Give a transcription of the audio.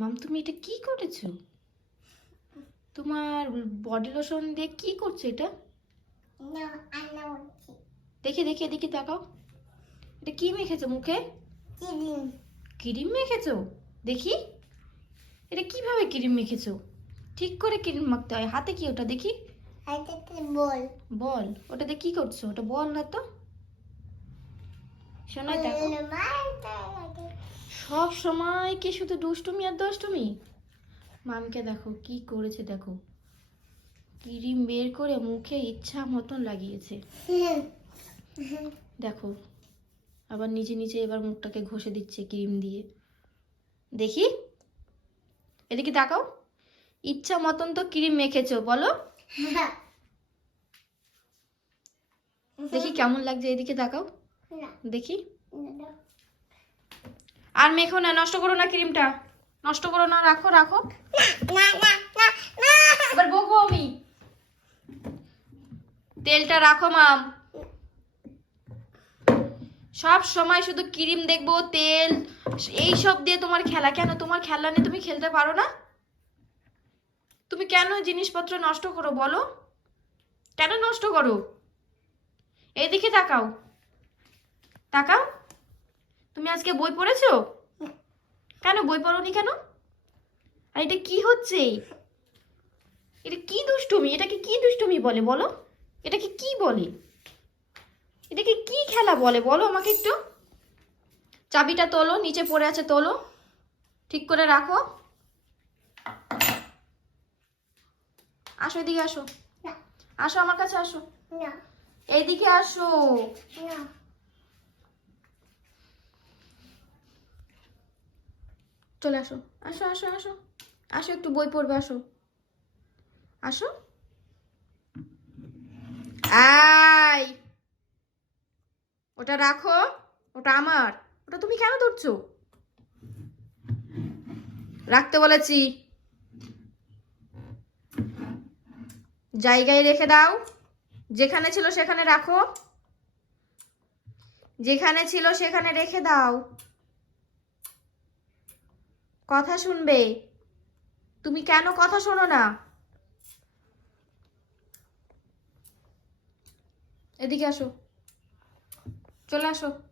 মাম তুমি এটা কি করেছ? তোমার বডি লোশন দিয়ে কি করছ এটা? দেখে দেখি দেখি এদিকে তাকাও। এটা কি মেখেছো মুখে? ক্রিম। মেখেছো? দেখি। এটা কীভাবে ক্রিম মেখেছো? ঠিক করে ক্রিম মাখতে হয়। হাতে কি ওটা? দেখি। বল। বল। ওটাতে কি করছ? ওটা বল না তো। শোনাই দেখো। সব সময় কি শুধু দুষ্টুমি আর দুষ্টুমি মামকে দেখো, কি করেছে দেখো। ক্রিম বের করে মুখে ইচ্ছা মতন লাগিয়েছে। দেখো, আবার নিচে নিচে এবার মুখটাকে ঘষে দিচ্ছে ক্রিম দিয়ে। দেখি, এদিকে তাকাও। ইচ্ছা মতন তো ক্রিম মেখেছো, বলো। দেখি কেমন লাগছে এদিকে তাকাও। দেখি। আর মেখো না নষ্ট করো না ক্রিমটা। নষ্ট করো না রাখো রাখো। এবার বকবো আমি। তেলটা রাখো মাম। সব সময় শুধু ক্রিম দেখব তেল এই সব দিয়ে তোমার খেলা। কেন? তোমার খেলা নিয়ে তুমি খেলতে পারো না? তুমি কেন জিনিসপত্র নষ্ট করো বলো? কেন নষ্ট করো? এইদিকে তাকাও। তাকাও। আজকে বই পড়েছো? কেন বই পড়োনি কেন? আর এটা কি হচ্ছে? এটা কি দুষ্টুমি? এটাকে কি দুষ্টুমি বলে বলো? এটাকে কি বলে? এটাকে কি খেলা বলে? বলো আমাকে একটু। চাবিটা তোলো নিচে পড়ে আছে তোলো। ঠিক করে রাখো। আসো এদিকে আসো। আসো আমার কাছে আসো। এইদিকে আসো। চলে আসো। আসো আসো আসো। আসো, একটু বই পড়বে, আসো। আসো। আই ওটা রাখো, ওটা আমার। ওটা তুমি কেন ধরছো? রাখতে বলেছি। জায়গায় রেখে দাও। যেখানে ছিল সেখানে রাখো। যেখানে ছিল সেখানে রেখে দাও। কথা শুনবে। তুমি কেন কথা শোনো না? এদিকে আসো। চলে আসো।